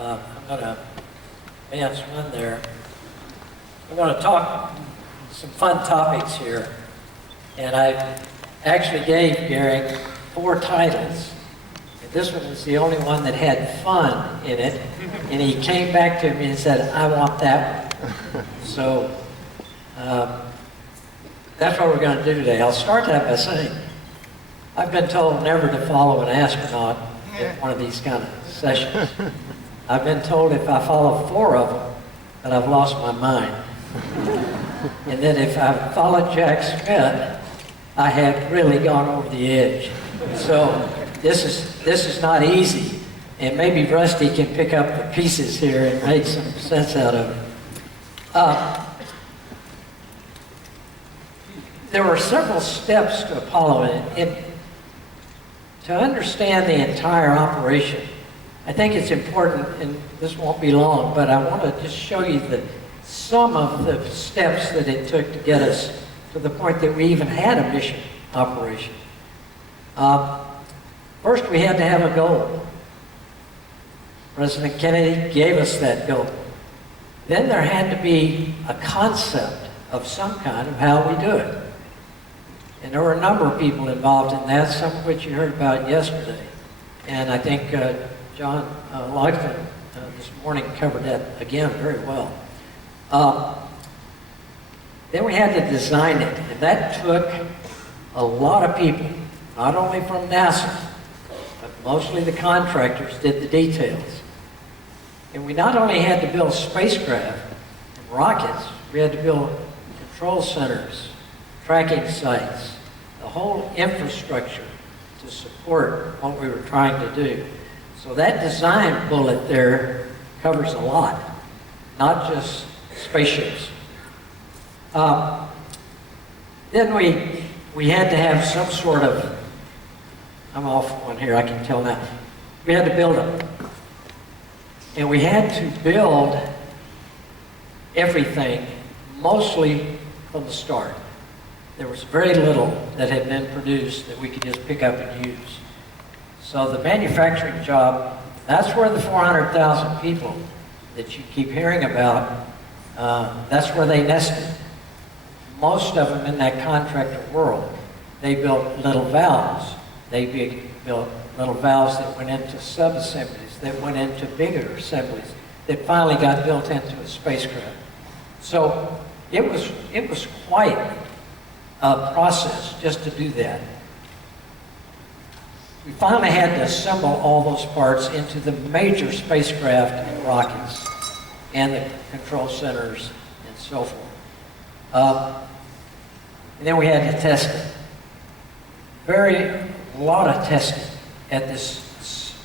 I'm going to advance one there. I'm going to talk some fun topics here. And I actually gave Gerry 4 titles. And this one was the only one that had fun in it. And he came back to me and said, I want that one. So that's what we're going to do today. I'll start that by saying, I've been told never to follow an astronaut at one of these kind of sessions. I've been told if I follow 4 of them, that I've lost my mind. And that if I followed Jack Smith, I have really gone over the edge. So this is not easy. And maybe Rusty can pick up the pieces here and make some sense out of it. There were several steps to Apollo. And to understand the entire operation, I think it's important, and this won't be long, but I want to just show you some of the steps that it took to get us to the point that we even had a mission operation. First, we had to have a goal. President Kennedy gave us that goal. Then there had to be a concept of some kind of how we do it. And there were a number of people involved in that, some of which you heard about yesterday. And I think John Leuchten this morning covered that again very well. Then we had to design it, and that took a lot of people, not only from NASA, but mostly the contractors did the details. And we not only had to build spacecraft and rockets, we had to build control centers, tracking sites, the whole infrastructure to support what we were trying to do. So that design bullet there covers a lot, not just spaceships. Then we had to have some sort of, I'm off one here, I can tell now. We had to build them. And we had to build everything mostly from the start. There was very little that had been produced that we could just pick up and use. So the manufacturing job, that's where the 400,000 people that you keep hearing about, that's where they nested. Most of them in that contractor world, they built little valves. They built little valves that went into sub-assemblies, that went into bigger assemblies, that finally got built into a spacecraft. So it was quite a process just to do that. We finally had to assemble all those parts into the major spacecraft and rockets and the control centers and so forth. And then we had to test it. A lot of testing at this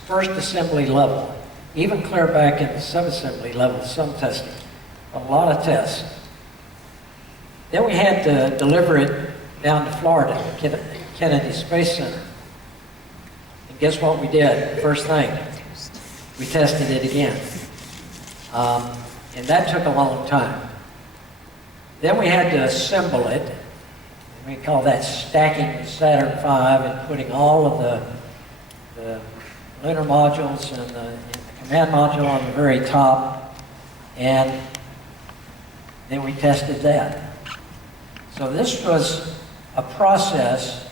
first assembly level, even clear back at the sub-assembly level, some testing. A lot of tests. Then we had to deliver it down to Florida, Kennedy Space Center. And guess what we did? First thing, we tested it again. And that took a long time. Then we had to assemble it. We call that stacking the Saturn V and putting all of the lunar modules and the command module on the very top. And then we tested that. So this was a process.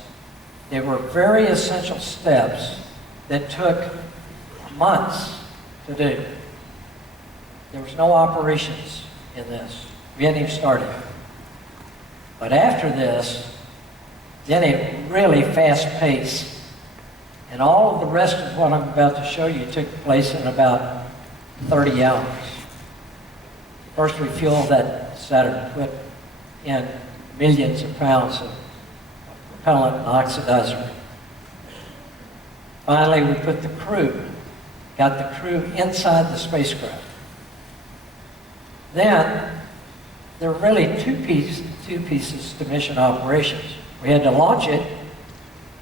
There were very essential steps that took months to do. There was no operations in this. We hadn't even started. But after this, then it really fast-paced. And all of the rest of what I'm about to show you took place in about 30 hours. First, we fueled that Saturn, put in millions of pounds of propellant and oxidizer. Finally, we put the crew, got the crew inside the spacecraft. Then, there were really two pieces to mission operations. We had to launch it,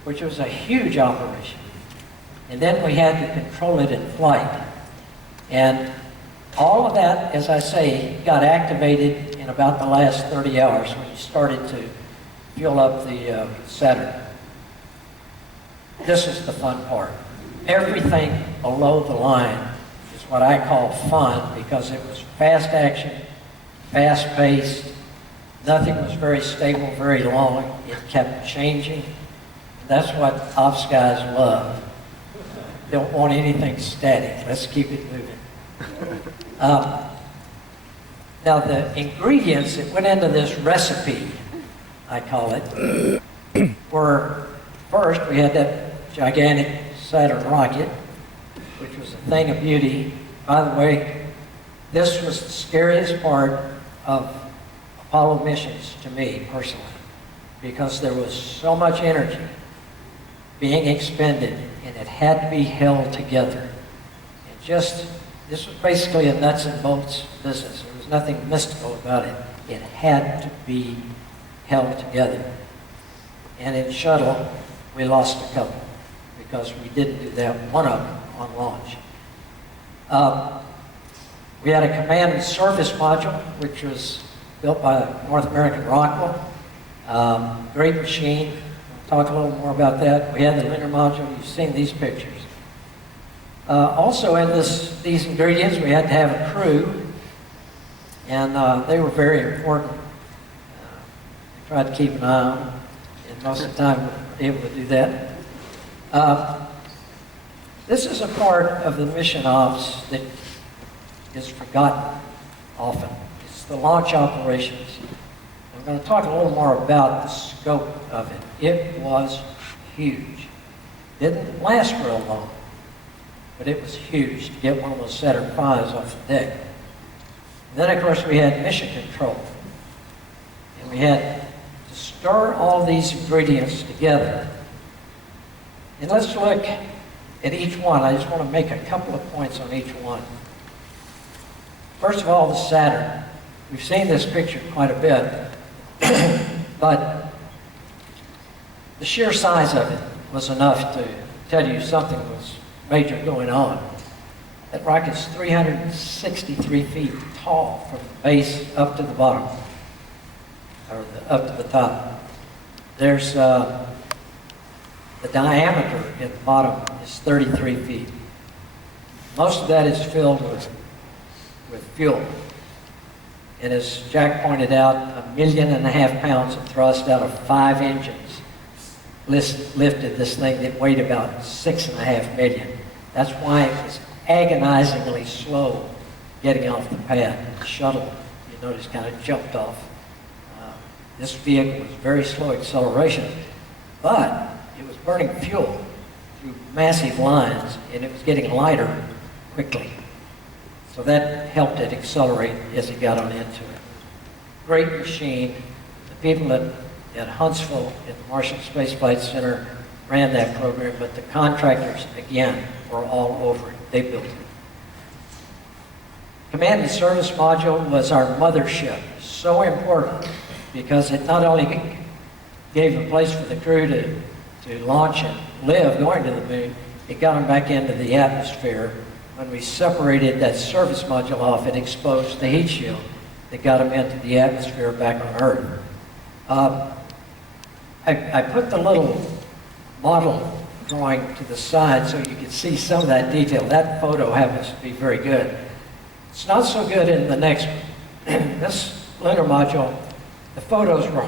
which was a huge operation. And then we had to control it in flight. And all of that, as I say, got activated in about the last 30 hours when you started to fuel up the Saturn. This is the fun part. Everything below the line is what I call fun because it was fast action, fast paced. Nothing was very stable very long. It kept changing. That's what ops guys love. Don't want anything static. Let's keep it moving. Now the ingredients that went into this recipe, I call it, were first we had that gigantic Saturn rocket, which was a thing of beauty. By the way, this was the scariest part of Apollo missions to me personally, because there was so much energy being expended and it had to be held together. This was basically a nuts and bolts business. There was nothing mystical about it. It had to be held together. And in shuttle, we lost a couple because we didn't do that, one of them on launch. We had a command and service module, which was built by North American Rockwell. Great machine. I'll talk a little more about that. We had the lunar module. You've seen these pictures. Also in these ingredients, we had to have a crew, and they were very important. We tried to keep an eye on them, and most of the time we were able to do that. This is a part of the mission ops that is forgotten often. It's the launch operations. I'm going to talk a little more about the scope of it. It was huge. Didn't last real long, but it was huge to get one of those Saturn V's off the deck. And then, of course, we had mission control. And we had to stir all these ingredients together. And let's look at each one. I just want to make a couple of points on each one. First of all, the Saturn. We've seen this picture quite a bit, but the sheer size of it was enough to tell you something was major going on. That rocket's 363 feet tall from the base up to the bottom, or up to the top. There's the diameter at the bottom is 33 feet. Most of that is filled with fuel. And as Jack pointed out, 1.5 million pounds of thrust out of 5 engines lifted this thing that weighed about 6.5 million. That's why it was agonizingly slow getting off the pad. The shuttle, you notice, kind of jumped off. This vehicle was very slow acceleration, but it was burning fuel through massive lines, and it was getting lighter quickly. So that helped it accelerate as it got on into it. Great machine. The people at Huntsville at the Marshall Space Flight Center ran that program, but the contractors, again, were all over it. They built it. Command and service module was our mothership. So important because it not only gave a place for the crew to launch and live going to the moon, it got them back into the atmosphere. When we separated that service module off, it exposed the heat shield that got them into the atmosphere back on Earth. I put the little model drawing to the side so you can see some of that detail. That photo happens to be very good. It's not so good in the next one. This lunar module, the photos were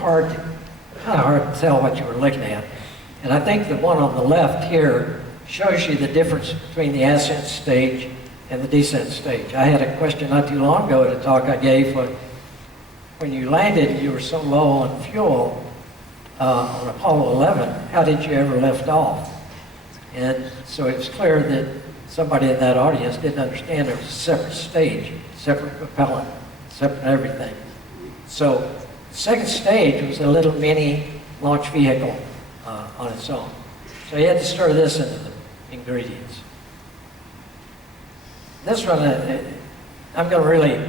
kind of hard to tell what you were looking at. And I think the one on the left here shows you the difference between the ascent stage and the descent stage. I had a question not too long ago at a talk I gave when you landed, you were so low on fuel on Apollo 11, how did you ever lift off? And so it was clear that somebody in that audience didn't understand there was a separate stage, separate propellant, separate everything. So the second stage was a little mini launch vehicle on its own. So you had to stir this into the ingredients. This one, I'm going to really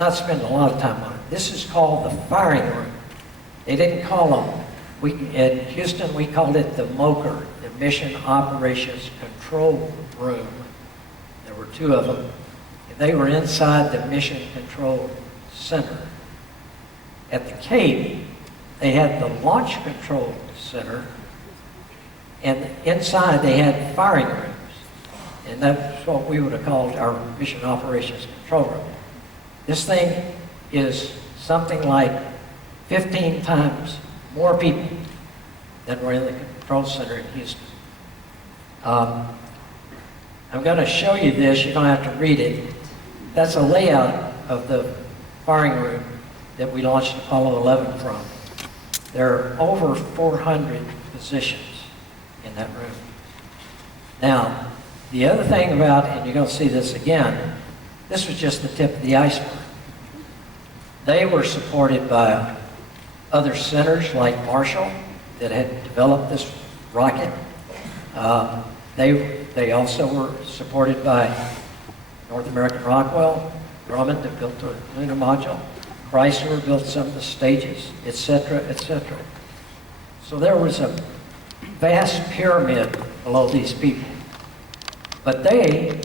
not spend a lot of time on it. This is called the firing room. They didn't call them, in Houston we called it the MOCR, the Mission Operations Control Room. There were 2 of them. They were inside the Mission Control Center. At the Cape, they had the Launch Control Center, and inside they had firing rooms. and that's what we would have called our Mission Operations Control Room. This thing is something like 15 times more people than were in the control center in Houston. I'm going to show you this. You don't have to read it. That's a layout of the firing room that we launched Apollo 11 from. There are over 400 positions in that room. Now, the other thing about, and you're going to see this again, this was just the tip of the iceberg. They were supported by other centers like Marshall that had developed this rocket. They also were supported by North American Rockwell, Grumman that built the lunar module, Chrysler built some of the stages, etc., etc. So there was a vast pyramid below these people. But they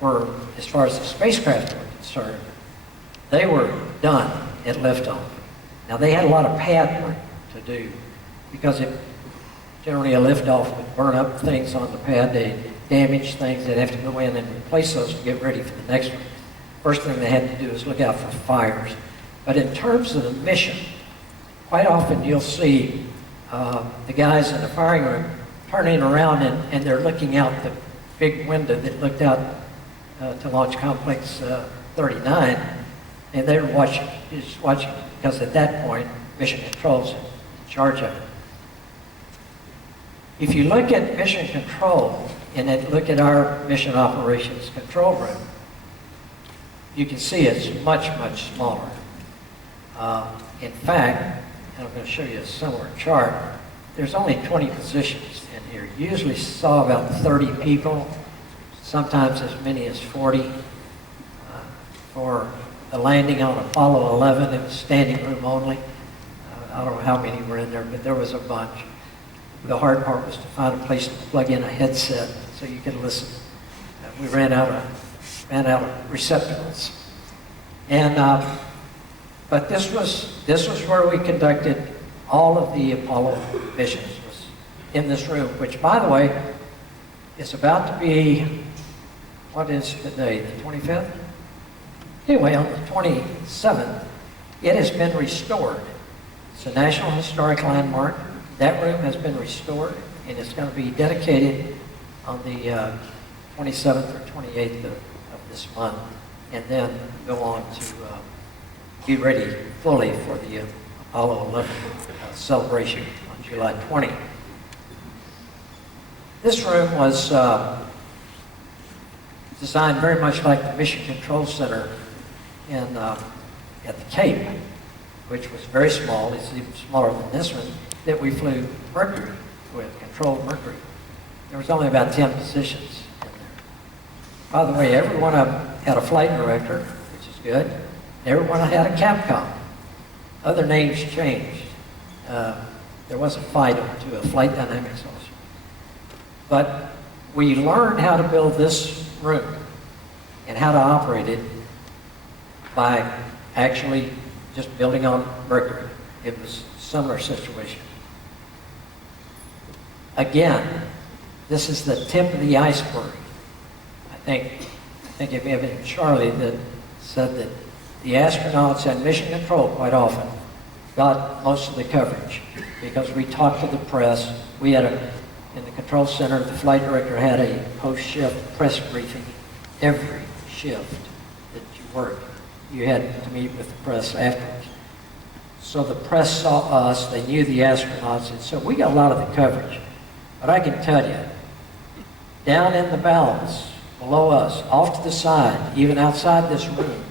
were, as far as the spacecraft were concerned, they were done at liftoff. Now they had a lot of pad work to do because generally a liftoff would burn up things on the pad, they damage things, they'd have to go in and replace those to get ready for the next one. First thing they had to do is look out for fires. But in terms of the mission, quite often you'll see the guys in the firing room turning around and they're looking out the big window that looked out to Launch Complex 39, and they're just watching, because at that point, Mission Control's in charge of it. If you look at Mission Control and then look at our Mission Operations Control Room, you can see it's much, much smaller. In fact, and I'm going to show you a similar chart, there's only 20 positions in here. You usually saw about 30 people, sometimes as many as 40. For the landing on Apollo 11, it was standing room only. I don't know how many were in there, but there was a bunch. The hard part was to find a place to plug in a headset so you could listen. We ran out of receptacles. And but this was where we conducted all of the Apollo missions, was in this room, which, by the way, is about to be, what is today, the 25th? Anyway, on the 27th, it has been restored. It's a National Historic Landmark. That room has been restored, and it's going to be dedicated on the 27th or 28th of this month, and then go on to be ready fully for the Apollo 11 celebration on July 20. This room was designed very much like the Mission Control Center at the Cape, which was very small. It's even smaller than this one, that we flew Mercury with, controlled Mercury. There was only about 10 positions in there. By the way, every one of them had a flight director, which is good. Every one had a Capcom. Other names changed. There was a FIDO to a flight dynamics officer. But we learned how to build this room and how to operate it by actually just building on Mercury. It was a similar situation. Again, this is the tip of the iceberg. I think it may have been Charlie that said that the astronauts and mission control quite often got most of the coverage because we talked to the press. We had in the control center, the flight director had a post-shift press briefing. Every shift that you worked, you had to meet with the press afterwards. So the press saw us, they knew the astronauts, and so we got a lot of the coverage. But I can tell you, down in the bowels, below us, off to the side, even outside this room,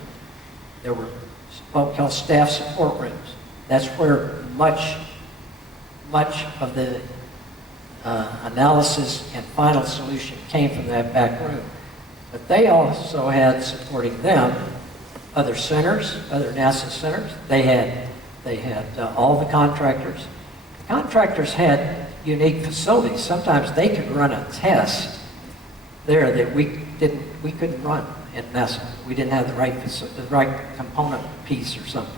there were what we call staff support rooms. That's where much of the analysis and final solution came from that back room. But they also had supporting them other centers, other NASA centers. They had all the contractors. The contractors had unique facilities. Sometimes they could run a test there that we couldn't run at NASA. We didn't have the right component piece or something.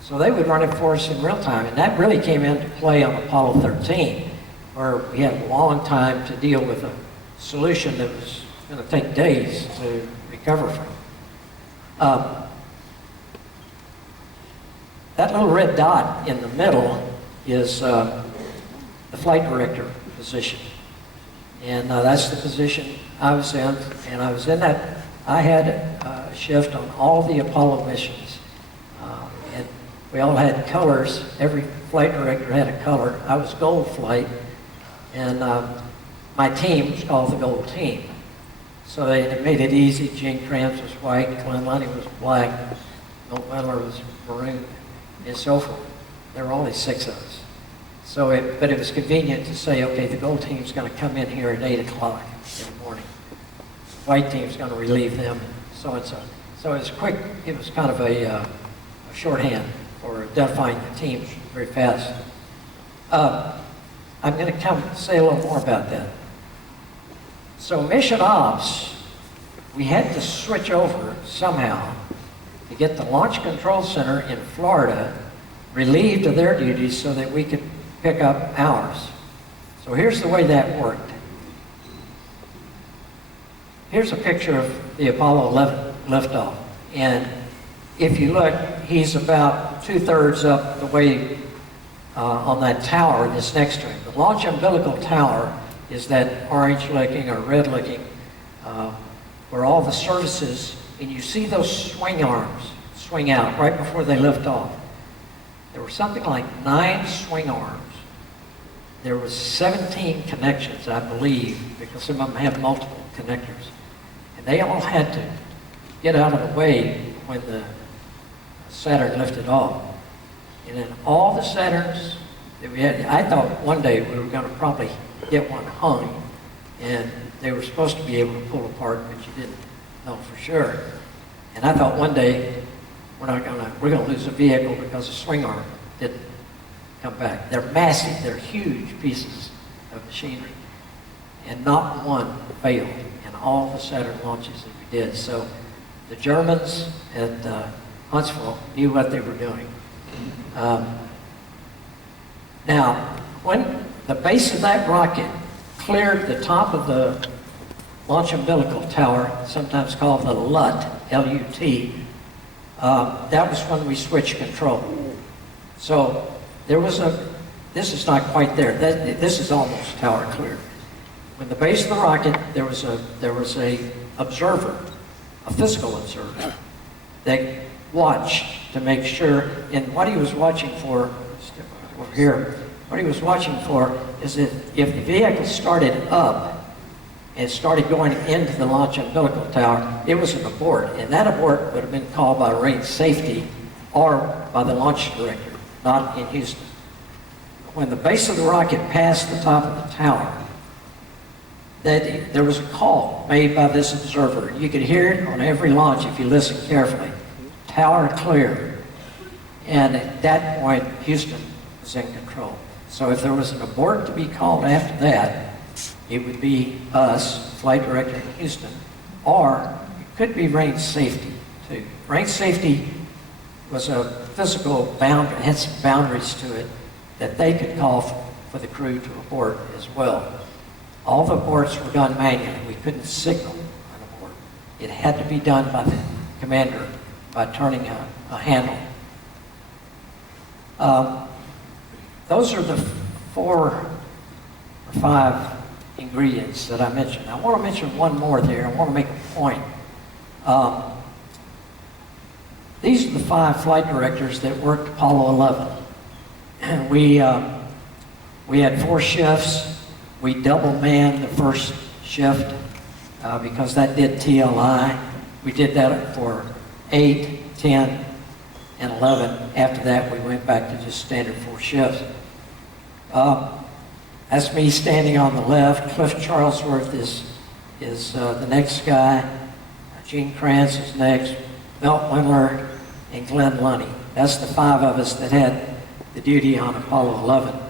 So they would run it for us in real time, and that really came into play on Apollo 13, where we had a long time to deal with a solution that was going to take days to recover from. That little red dot in the middle is the flight director position. And that's the position I was in. And I was in that, I had a shift on all the Apollo missions. And we all had colors. Every flight director had a color. I was gold flight. And my team was called the gold team. So they made it easy. Gene Krantz was white, Glenn Lundy was black, Milt Wendler was maroon, and so forth. There were only 6 of us. So but it was convenient to say, okay, the gold team's going to come in here at 8 o'clock in the morning. The white team's going to relieve them, and so and so. So it was quick. It was kind of a shorthand for identifying the teams very fast. I'm going to say a little more about that. So mission ops, we had to switch over somehow to get the Launch Control Center in Florida relieved of their duties so that we could pick up ours. So here's the way that worked. Here's a picture of the Apollo 11 liftoff. And if you look, he's about 2/3 up the way on that tower that's next to him. The launch umbilical tower is that orange looking or red looking where all the services, and you see those swing arms swing out right before they lift off. There were something like 9 swing arms. There was 17 connections, I believe, because some of them have multiple connectors. And they all had to get out of the way when the Saturn lifted off. And then all the Saturns that we had, I thought one day we were going to probably get one hung, and they were supposed to be able to pull apart, but you didn't know for sure. And I thought one day we're going to lose a vehicle because the swing arm didn't come back. They're massive, they're huge pieces of machinery, and not one failed in all the Saturn launches that we did. So the Germans at Huntsville knew what they were doing. Now, when the base of that rocket cleared the top of the launch umbilical tower, sometimes called the LUT, L-U-T, that was when we switched control. So there was this is not quite there. This is almost tower clear. When the base of the rocket, there was a observer, a physical observer, that watched to make sure, and what he was watching for, over here, what he was watching for is that if the vehicle started up and started going into the launch umbilical tower, it was an abort, and that abort would have been called by range safety or by the launch director, not in Houston. When the base of the rocket passed the top of the tower, there was a call made by this observer. You could hear it on every launch if you listen carefully. Tower clear. And at that point, Houston was in control. So if there was an abort to be called after that, it would be us, flight director in Houston, or it could be range safety too. Range safety was a physical boundary, had some boundaries to it that they could call for the crew to abort as well. All the aborts were done manually. We couldn't signal an abort. It had to be done by the commander by turning a handle. Those are the 4 or 5 ingredients that I mentioned. I want to mention one more there. I want to make a point. These are the 5 flight directors that worked Apollo 11. And we had 4 shifts. We double manned the first shift because that did TLI. We did that for 8, 10, and 11. After that, we went back to just standard 4 shifts. That's me standing on the left. Cliff Charlesworth is the next guy. Gene Krantz is next. Milt Wendler and Glenn Lundy. That's the 5 of us that had the duty on Apollo 11.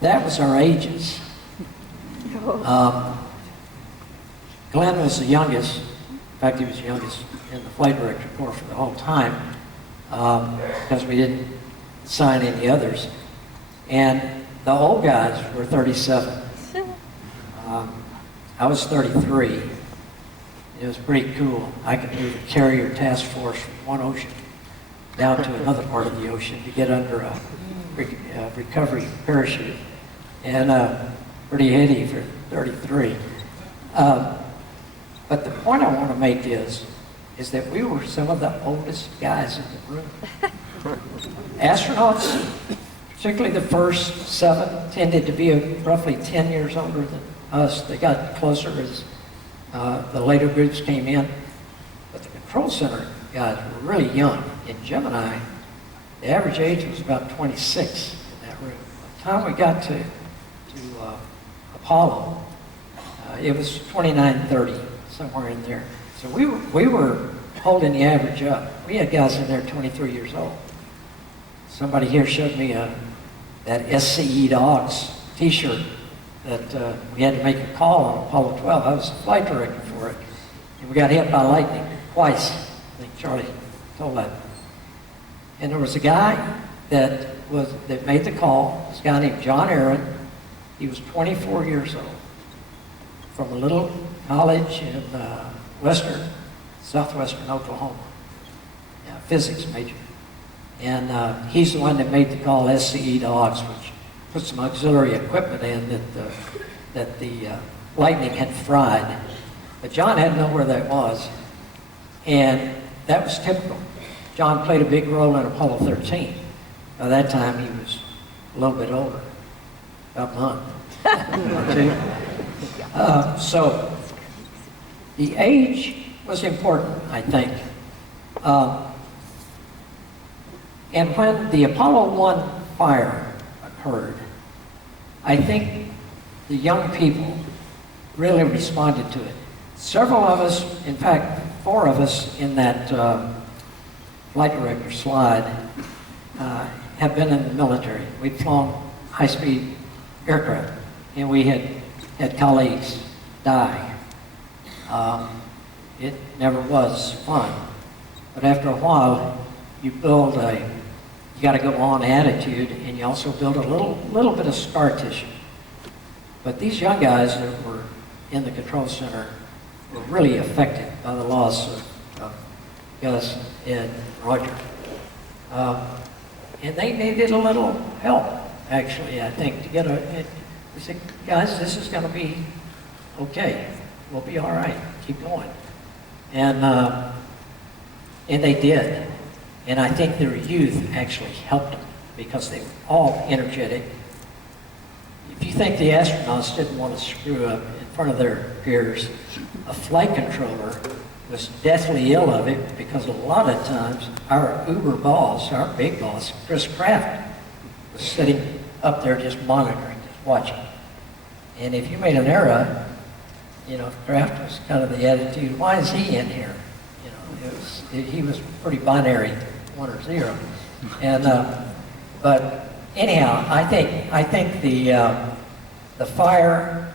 That was our ages. Glenn was the youngest. In fact, he was the youngest in the flight director corps for the whole time because we didn't assign any others. And the old guys were 37. I was 33. It was pretty cool. I could move a carrier task force from one ocean down to another part of the ocean to get under a recovery parachute. And pretty heady for 33. But the point I want to make is that we were some of the oldest guys in the room. Astronauts, particularly the first 7, tended to be roughly 10 years older than us. They got closer as the later groups came in. But the control center guys were really young. In Gemini, the average age was about 26 in that room. By the time we got to Apollo, it was 29, 30, somewhere in there. So we were holding the average up. We had guys in there 23 years old. Somebody here showed me that SCE Dogs t-shirt that we had to make a call on Apollo 12. I was the flight director for it. And we got hit by lightning twice. I think Charlie told that. And there was a guy that made the call. This guy named John Aaron. He was 24 years old, from a little college in southwestern Oklahoma, physics major. And he's the one that made the call SCE Dogs, which put some auxiliary equipment in that the lightning had fried. But John had to know where that was, and that was typical. John played a big role in Apollo 13. By that time, he was a little bit older, about a month or two. So the age was important, I think. And when the Apollo 1 fire occurred, I think the young people really responded to it. Several of us, in fact, 4 of us in that flight director slide have been in the military. We'd flown high-speed aircraft, and we had colleagues die. It never was fun, but after a while, you build you got to go on attitude, and you also build a little bit of scar tissue. But these young guys that were in the control center were really affected by the loss of Gus, Ed, Roger. And they needed a little help, actually, I think, to get they said, guys, this is going to be okay. We'll be all right. Keep going. And they did. And I think their youth actually helped them because they were all energetic. If you think the astronauts didn't want to screw up in front of their peers, a flight controller was deathly ill of it because a lot of times our uber boss, our big boss, Chris Kraft, was sitting up there just monitoring, just watching. And if you made an error, Kraft was kind of the attitude, why is he in here? He was pretty binary, 1 or 0. And but anyhow, I think the fire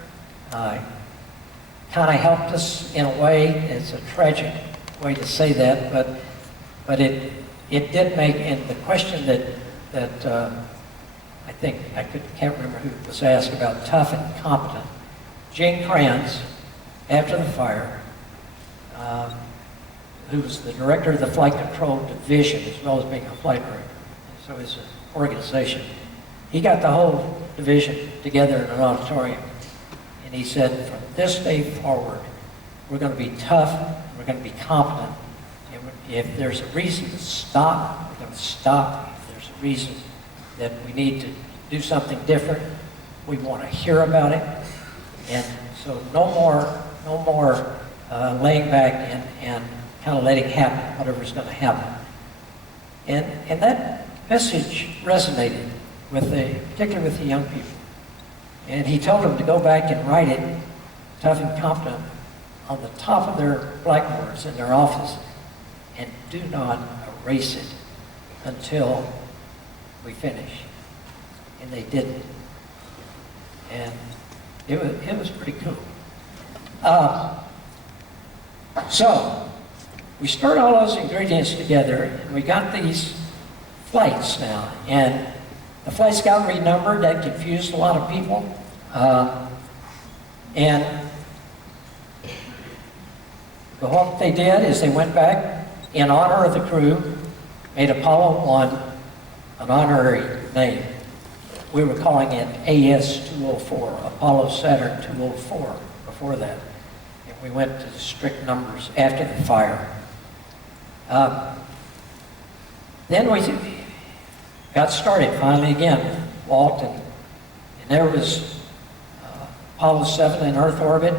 kind of helped us in a way. It's a tragic way to say that, but it did make. And the question that I think can't remember who was asked about tough and competent. Gene Krantz, after the fire, who was the director of the flight control division as well as being a flight director, so it's an organization. He got the whole division together in an auditorium, and he said, from this day forward, we're going to be tough, we're going to be competent, and if there's a reason to stop, we're going to stop. If there's a reason that we need to do something different, we want to hear about it, and so no more laying back and kind of letting happen, whatever's going to happen. And that message resonated particularly with the young people. And he told them to go back and write it, tough and competent, on the top of their blackboards in their office, and do not erase it until we finish. And they didn't. And it was pretty cool. So we stirred all those ingredients together, and we got these flights now. And the flights got renumbered. That confused a lot of people. And But what they did is they went back in honor of the crew, made Apollo 1 an honorary name. We were calling it AS-204, Apollo Saturn 204, before that. And we went to the strict numbers after the fire. Then we got started finally again, Walt, and there was Apollo 7 in Earth orbit.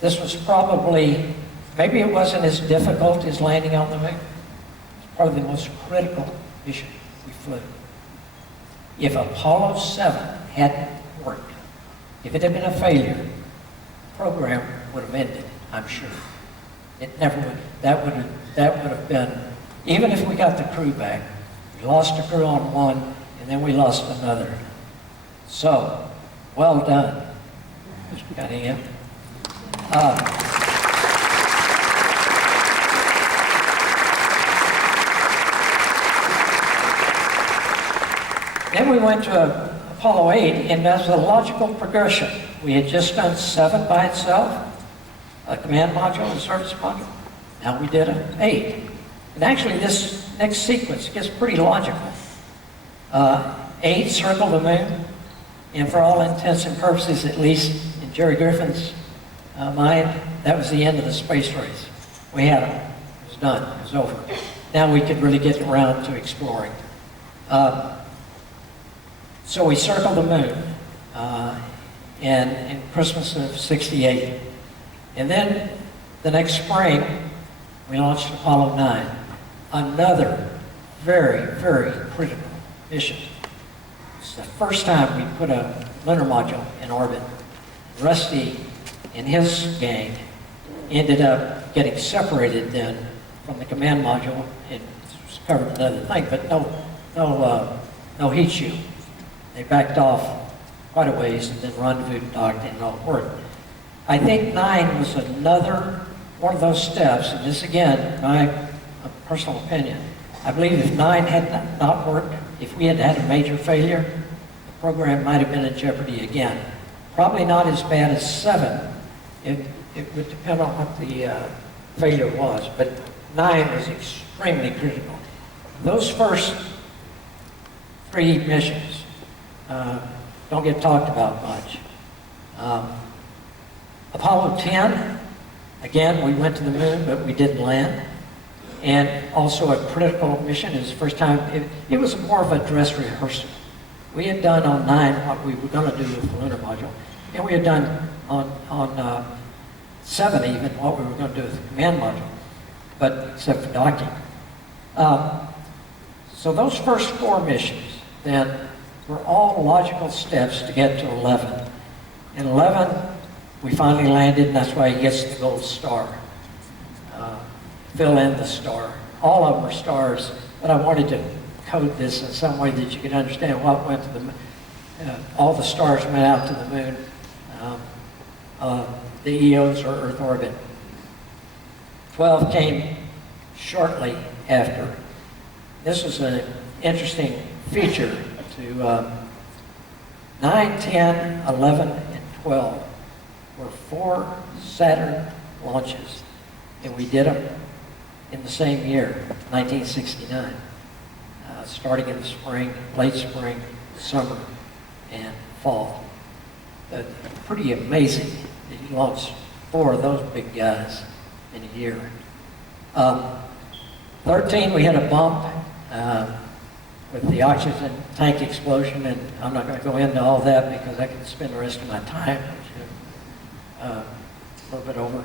This was probably, maybe it wasn't as difficult as landing on the moon. It's probably the most critical mission we flew. If Apollo 7 hadn't worked, if it had been a failure, the program would have ended, I'm sure. It never would. That would have been, even if we got the crew back, we lost a crew on one, and then we lost another. So, well done, Mr. Cunningham. Then we went to Apollo 8, and that's a logical progression. We had just done 7 by itself, a command module, a service module. Now we did an 8. And actually this next sequence gets pretty logical. 8 circled the moon, and for all intents and purposes, at least in Gerry Griffin's mind, that was the end of the space race. We had it. It was done. It was over. Now we could really get around to exploring. So we circled the moon in Christmas of '68. And then the next spring, we launched Apollo 9. Another very, very critical mission. It's the first time we put a lunar module in orbit. Rusty and his gang ended up getting separated then from the command module. It covered another thing, but no heat shield. They backed off quite a ways and then rendezvous docked and it all worked. I think 9 was another one of those steps, and this again, my personal opinion. I believe if 9 had not worked, if we had had a major failure, the program might have been in jeopardy again. Probably not as bad as 7. It would depend on what the failure was, but 9 was extremely critical. Those first 3 missions don't get talked about much. Apollo 10, again, we went to the moon, but we didn't land. And also a critical mission. It was the first time, it was more of a dress rehearsal. We had done on 9 what we were going to do with the lunar module, and we had done on 7 even what we were going to do with the command module, but except for docking. So those first 4 missions then were all logical steps to get to 11. In 11, we finally landed, and that's why he gets the gold star. Fill in the star. All of them are stars, but I wanted to code this in some way that you could understand what went to the moon. All the stars went out to the moon. The EOs are Earth orbit. 12 came shortly after. This was an interesting feature to 9, 10, 11, and 12 were 4 Saturn launches, and we did them in the same year, 1969, starting in the spring, late spring, summer, and fall. Pretty amazing that you launched 4 of those big guys in a year. 13, we had a bump with the oxygen tank explosion, and I'm not going to go into all that because I can spend the rest of my time, a little bit over.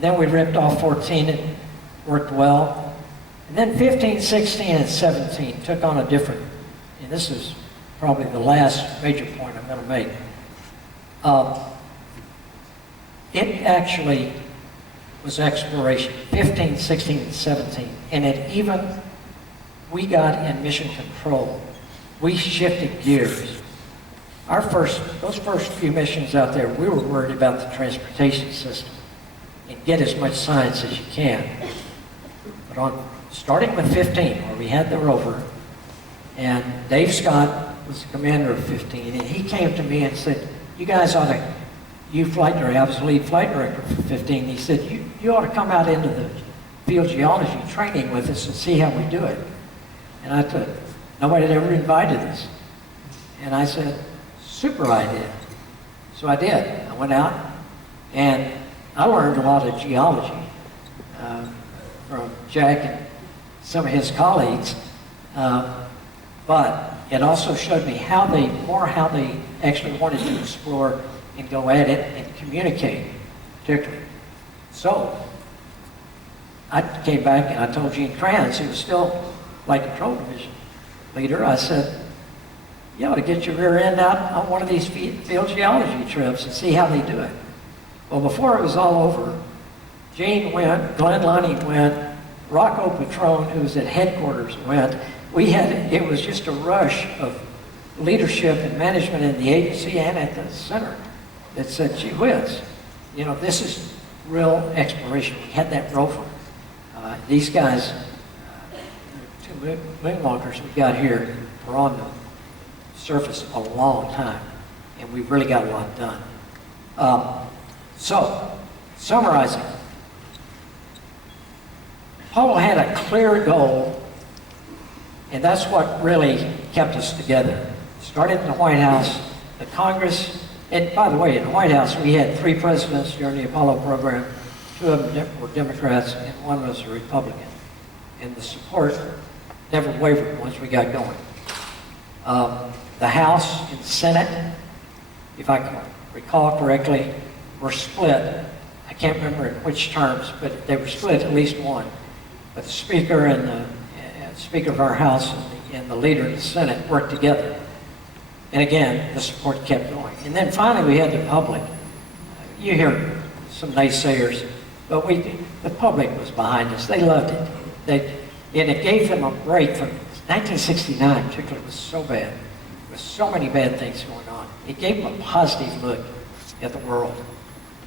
Then we ripped off 14, it worked well. And then 15, 16, and 17 took on a different, and this is probably the last major point I'm going to make. It actually was exploration, 15, 16, and 17. And we got in mission control. We shifted gears. Those first few missions out there, we were worried about the transportation system and get as much science as you can. But starting with 15, where we had the rover, and Dave Scott was the commander of 15, and he came to me and said, you guys ought U flight director, I was the lead flight director for 15. He said, you ought to come out into the field geology training with us and see how we do it. And I said, nobody had ever invited us. And I said, super idea. So I did. I went out and I learned a lot of geology from Jack and some of his colleagues, but it also showed me how they actually wanted to explore and go at it and communicate, particularly. So I came back and I told Gene Krantz, who was still flight control division leader, I said, you ought to get your rear end out on one of these field geology trips and see how they do it. Well, before it was all over, Gene went, Glenn Lunny went, Rocco Petrone, who was at headquarters, went. It was just a rush of leadership and management in the agency and at the center that said, gee whiz, you know, this is real exploration. We had that rover. These guys, two moonwalkers we got here, were on the surface a long time, and we really got a lot done. So, summarizing, Apollo had a clear goal, and that's what really kept us together. Started in the White House, the Congress, and by the way, in the White House we had 3 presidents during the Apollo program. 2 of them were Democrats and 1 was a Republican. And the support never wavered once we got going. The House and Senate, if I can recall correctly, were split. I can't remember in which terms, but they were split at least one. But the Speaker and the Speaker of our House and the leader of the Senate worked together. And again, the support kept going. And then finally we had the public. You hear some naysayers, but the public was behind us. They loved it. And it gave them a break from 1969, particularly, was so bad. With so many bad things going on. It gave them a positive look at the world.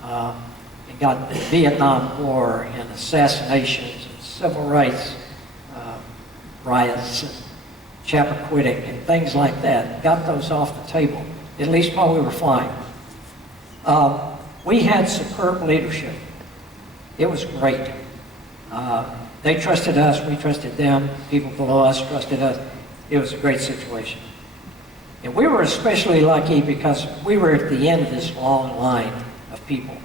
It got the Vietnam War and assassinations and civil rights riots and Chappaquiddick and things like that. Got those off the table, at least while we were flying. We had superb leadership. It was great. They trusted us, we trusted them, people below us trusted us. It was a great situation. And we were especially lucky because we were at the end of this long line of people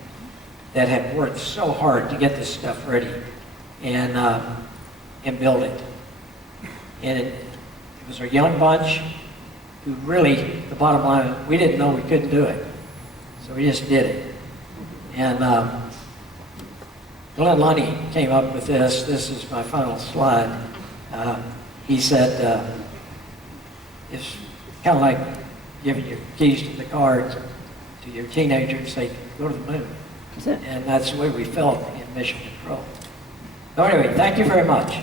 that had worked so hard to get this stuff ready and build it. And it was a young bunch who really, the bottom line, we didn't know we couldn't do it. So we just did it. And Glenn Lunny came up with this. This is my final slide. He said, it's kind of like giving your keys to the car to your teenager and say, go to the moon. And that's the way we felt in mission control. So anyway, thank you very much.